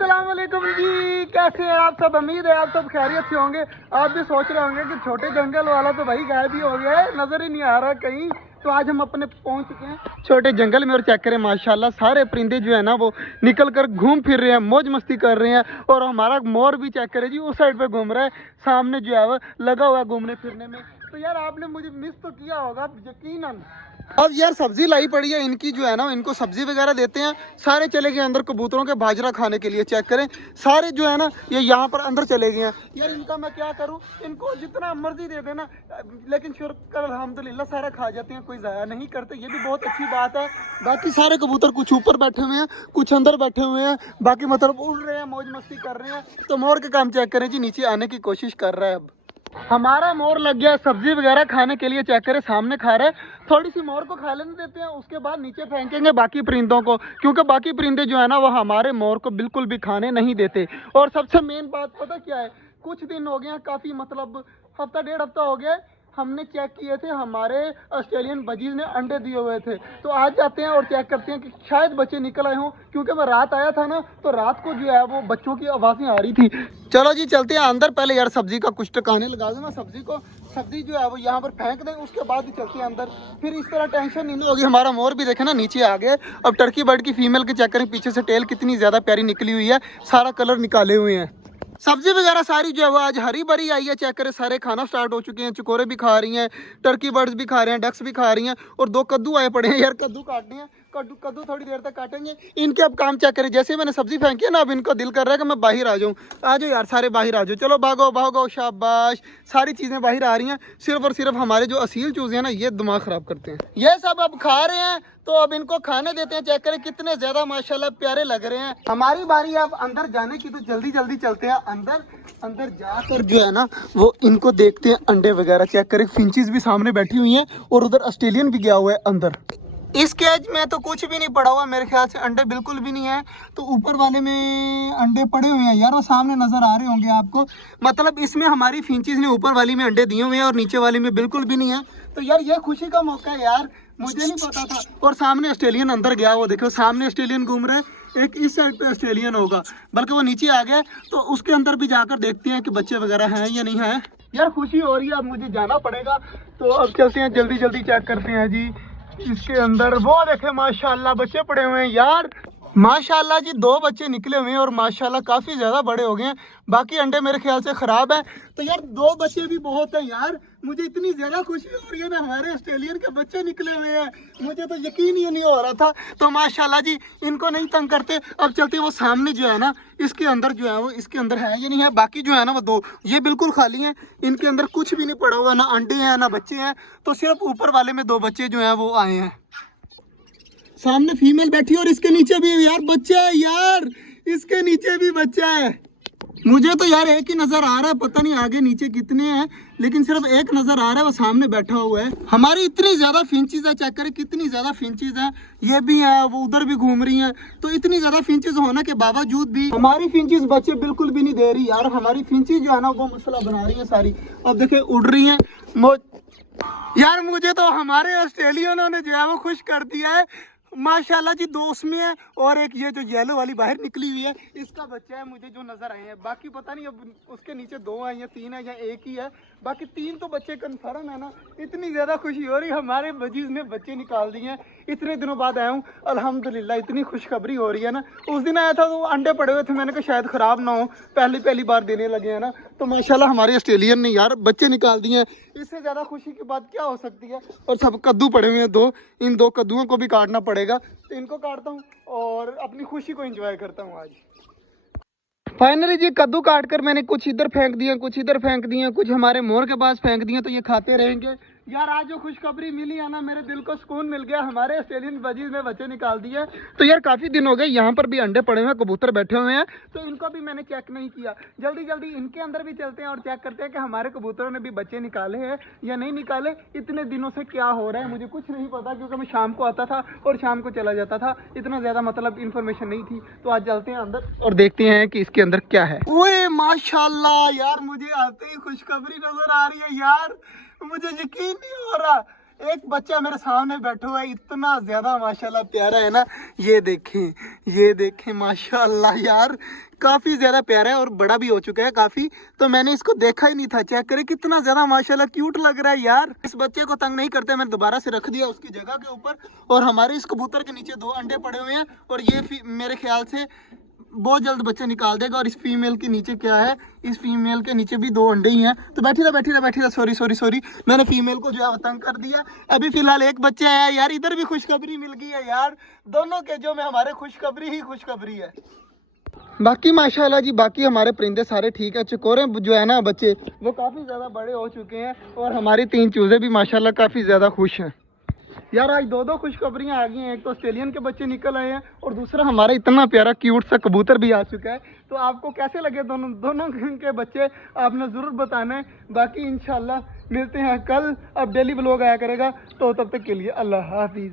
अस्सलाम वालेकुम जी, कैसे हैं आप सब। उम्मीद है आप सब खैरियत से होंगे। आप भी सोच रहे होंगे कि छोटे जंगल वाला तो भाई गायब ही हो गया है, नजर ही नहीं आ रहा कहीं। तो आज हम अपने पहुंच चुके हैं छोटे जंगल में और चेक करें माशाल्लाह सारे परिंदे जो है ना वो निकल कर घूम फिर रहे हैं, मौज मस्ती कर रहे हैं। और हमारा मोर भी चेक करें जी उस साइड पे घूम रहा है, सामने जो है वो लगा हुआ है घूमने फिरने में। तो यार आपने मुझे मिस तो किया होगा यकीनन। अब यार सब्जी लाई पड़ी है इनकी जो है ना, इनको सब्जी वगैरह देते हैं। सारे चले गए अंदर कबूतरों के बाजरा खाने के लिए। चेक करें सारे जो है ना ये यहाँ पर अंदर चले गए हैं। यार इनका मैं क्या करूँ, इनको जितना मर्जी दे देना, लेकिन शुक्र अल्हम्दुलिल्लाह सारा खा जाते हैं, कोई ज़ाया नहीं करते, ये भी बहुत अच्छी बात है। बाकी सारे कबूतर कुछ ऊपर बैठे हुए हैं, कुछ अंदर बैठे हुए हैं, बाकी मतलब उड़ रहे हैं, मौज मस्ती कर रहे हैं। तो मोर के काम चेक करें जी, नीचे आने की कोशिश कर रहा है। अब हमारा मोर लग गया सब्जी वगैरह खाने के लिए। चेक करें सामने खा रहे हैं। थोड़ी सी मोर को खा लेने देते हैं, उसके बाद नीचे फेंकेंगे बाकी परिंदों को, क्योंकि बाकी परिंदे जो है ना वो हमारे मोर को बिल्कुल भी खाने नहीं देते। और सबसे मेन बात पता क्या है, कुछ दिन हो गए हैं, काफ़ी मतलब हफ्ता डेढ़ हफ्ता हो गया है, हमने चेक किए थे, हमारे ऑस्ट्रेलियन बजीज ने अंडे दिए हुए थे। तो आज जाते हैं और चेक करते हैं कि शायद बच्चे निकल आए हों, क्योंकि मैं रात आया था ना तो रात को जो है वो बच्चों की आवाज़ें आ रही थी। चलो जी चलते हैं अंदर। पहले यार सब्जी का कुछ टकाने लगा देना, सब्जी को, सब्जी जो है वो यहाँ पर फेंक दें, उसके बाद ही चलते हैं अंदर। फिर इस तरह टेंशन नहीं होगी। हमारा मोर भी देखे ना नीचे आ गया। अब टर्की बर्ड की फीमेल के चेक करें, पीछे से टेल कितनी ज़्यादा प्यारी निकली हुई है, सारा कलर निकाले हुए हैं। सब्जी वगैरह सारी जो है वो आज हरी भरी आई है। चेक करें सारे खाना स्टार्ट हो चुके हैं, चकोरे भी खा रही हैं, टर्की बर्ड्स भी खा रहे हैं, डक्स भी खा रही हैं। और दो कद्दू आए पड़े हैं यार, कद्दू काटने हैं, कद्दू थोड़ी देर तक काटेंगे। इनके अब काम चेक करें, जैसे मैंने सब्जी फेंकी है ना, अब इनको दिल कर रहा है कि मैं बाहर आ जाऊँ। आ जाओ यार सारे बाहर आ जाओ, चलो भागो भागो, शाबाश। सारी चीज़ें बाहर आ रही हैं, सिर्फ और सिर्फ हमारे जो असील चूजे हैं ना ये दिमाग ख़राब करते हैं। ये सब अब खा रहे हैं, तो अब इनको खाने देते हैं। चेक करें कितने ज़्यादा माशाल्लाह प्यारे लग रहे हैं। हमारी बारी अब अंदर जाने की, तो जल्दी जल्दी चलते हैं अंदर। अंदर जाकर जो है ना वो इनको देखते हैं अंडे वगैरह। चेक करें फिंचीज भी सामने बैठी हुई हैं और उधर ऑस्ट्रेलियन भी गया हुआ है अंदर। इस केज में तो कुछ भी नहीं पड़ा हुआ मेरे ख्याल से, अंडे बिल्कुल भी नहीं है। तो ऊपर वाले में अंडे पड़े हुए हैं यार, वो सामने नजर आ रहे होंगे आपको। मतलब इसमें हमारी फिंचीज ने ऊपर वाली में अंडे दिए हुए हैं और नीचे वाली में बिल्कुल भी नहीं है। तो यार ये खुशी का मौका है यार, मुझे नहीं पता था। और सामने ऑस्ट्रेलियन अंदर गया, वो देखो सामने ऑस्ट्रेलियन घूम रहा है, एक इस साइड पे ऑस्ट्रेलियन होगा, बल्कि वो नीचे आ गया। तो उसके अंदर भी जाकर देखते हैं कि बच्चे वगैरह हैं या नहीं है। यार खुशी हो रही है, अब मुझे जाना पड़ेगा। तो अब चलते हैं, जल्दी जल्दी चेक करते हैं जी इसके अंदर। वो देखे माशाल्लाह बच्चे पड़े हुए हैं यार, माशाल्लाह जी 2 बच्चे निकले हुए हैं और माशाल्लाह काफ़ी ज़्यादा बड़े हो गए हैं। बाकी अंडे मेरे ख्याल से ख़राब है। तो यार 2 बच्चे भी बहुत है यार, मुझे इतनी ज़्यादा खुशी हो रही है ना, हमारे ऑस्ट्रेलियन के बच्चे निकले हुए हैं, मुझे तो यकीन ही नहीं हो रहा था। तो माशाल्लाह जी इनको नहीं तंग करते, अब चलते वो सामने जो है ना इसके अंदर जो है वो, इसके अंदर है या नहीं है। बाकी जो है ना वो 2 ये बिल्कुल खाली हैं, इनके अंदर कुछ भी नहीं पड़ा हुआ, ना अंडे हैं ना बच्चे हैं। तो सिर्फ ऊपर वाले में 2 बच्चे जो हैं वो आए हैं। सामने फीमेल बैठी है और इसके नीचे भी यार बच्चा है यार, इसके नीचे भी बच्चा है। मुझे तो यार एक ही नजर आ रहा है, पता नहीं आगे नीचे कितने हैं, लेकिन सिर्फ एक नजर आ रहा है, वो सामने बैठा हुआ है। हमारी इतनी ज्यादा फिंचीज है, चेक करें कितनी ज्यादा फिंचीज है। ये भी है, वो उधर भी घूम रही हैं। तो इतनी ज्यादा फिंचीज होने के बावजूद भी हमारी फिंचीज बच्चे बिल्कुल भी नहीं दे रही यार। हमारी फिंचीज जो है ना वो मसला बना रही है सारी। अब देखे उड़ रही है यार। मुझे तो हमारे ऑस्ट्रेलियनों ने जो है वो खुश कर दिया है माशाल्लाह जी। 2 उसमें है और एक ये जो येलो वाली बाहर निकली हुई है, इसका बच्चा है मुझे जो नजर आए हैं। बाकी पता नहीं अब उसके नीचे 2 है या 3 है या एक ही है, बाकी 3 तो बच्चे कन्फर्म है ना। इतनी ज़्यादा खुशी हो रही है, हमारे बजीज ने बच्चे निकाल दिए हैं। इतने दिनों बाद आया हूँ, अल्हम्दुलिल्लाह इतनी खुशखबरी हो रही है ना। उस दिन आया था तो अंडे पड़े हुए थे, मैंने कहा शायद ख़राब ना हो, पहली बार देने लगे हैं ना। तो माशाल्लाह हमारे ऑस्ट्रेलियन ने यार बच्चे निकाल दिए हैं, इससे ज़्यादा खुशी की बात क्या हो सकती है। और सब कद्दू पड़े हुए हैं 2, इन 2 कद्दुओं को भी काटना पड़ेगा। तो इनको काटता हूँ और अपनी खुशी को एंजॉय करता हूँ आज। फाइनली जी कद्दू काट कर मैंने कुछ इधर फेंक दिए, कुछ इधर फेंक दिए, कुछ हमारे मोर के पास फेंक दिए। तो ये खाते रहेंगे यार। आज जो खुशखबरी मिली है ना, मेरे दिल को सुकून मिल गया। हमारे ऑस्ट्रेलियन बजीज में बच्चे निकाल दिए। तो यार काफ़ी दिन हो गए, यहाँ पर भी अंडे पड़े हुए हैं, कबूतर बैठे हुए हैं, तो इनको भी मैंने चेक नहीं किया। जल्दी जल्दी इनके अंदर भी चलते हैं और चेक करते हैं कि हमारे कबूतरों ने भी बच्चे निकाले हैं या नहीं निकाले। इतने दिनों से क्या हो रहा है मुझे कुछ नहीं पता, क्योंकि मैं शाम को आता था और शाम को चला जाता था, इतना ज़्यादा मतलब इन्फॉर्मेशन नहीं थी। तो आज चलते हैं अंदर और देखते हैं कि इसके अंदर क्या है। ओए माशाल्लाह यार, मुझे आते ही खुशखबरी नजर आ रही है यार, मुझे यकीन नहीं हो रहा। एक बच्चा मेरे सामने बैठा हुआ है, इतना ज्यादा माशाल्लाह प्यारा है ना। ये देखें माशाल्लाह यार, काफी ज्यादा प्यारा है और बड़ा भी हो चुका है काफी। तो मैंने इसको देखा ही नहीं था। चेक करें कितना ज्यादा माशाल्लाह क्यूट लग रहा है यार। इस बच्चे को तंग नहीं करते, मैंने दोबारा से रख दिया उसकी जगह के ऊपर। और हमारे इस कबूतर के नीचे 2 अंडे पड़े हुए हैं और ये मेरे ख्याल से बहुत जल्द बच्चे निकाल देगा। और इस फीमेल के नीचे क्या है, इस फीमेल के नीचे भी 2 अंडे ही हैं। तो बैठी रहा सॉरी मैंने फीमेल को जो है तंग कर दिया। अभी फिलहाल एक बच्चा आया यार। इधर भी खुशखबरी मिल गई है यार, दोनों के जो में हमारे खुशखबरी है। बाकी माशाल्लाह जी, बाकी हमारे परिंदे सारे ठीक है। चकोरे जो है ना बच्चे, वो काफ़ी ज़्यादा बड़े हो चुके हैं और हमारी 3 चूज़े भी माशाल्लाह काफ़ी ज़्यादा खुश हैं यार। आज 2 खुशखबरियाँ आ गई हैं। एक तो ऑस्ट्रेलियन के बच्चे निकल आए हैं और दूसरा हमारा इतना प्यारा क्यूट सा कबूतर भी आ चुका है। तो आपको कैसे लगे दोनों के बच्चे, आपने ज़रूर बताना है। बाकी इंशाल्लाह मिलते हैं कल। अब डेली व्लॉग आया करेगा, तो तब तक के लिए अल्लाह हाफिज़।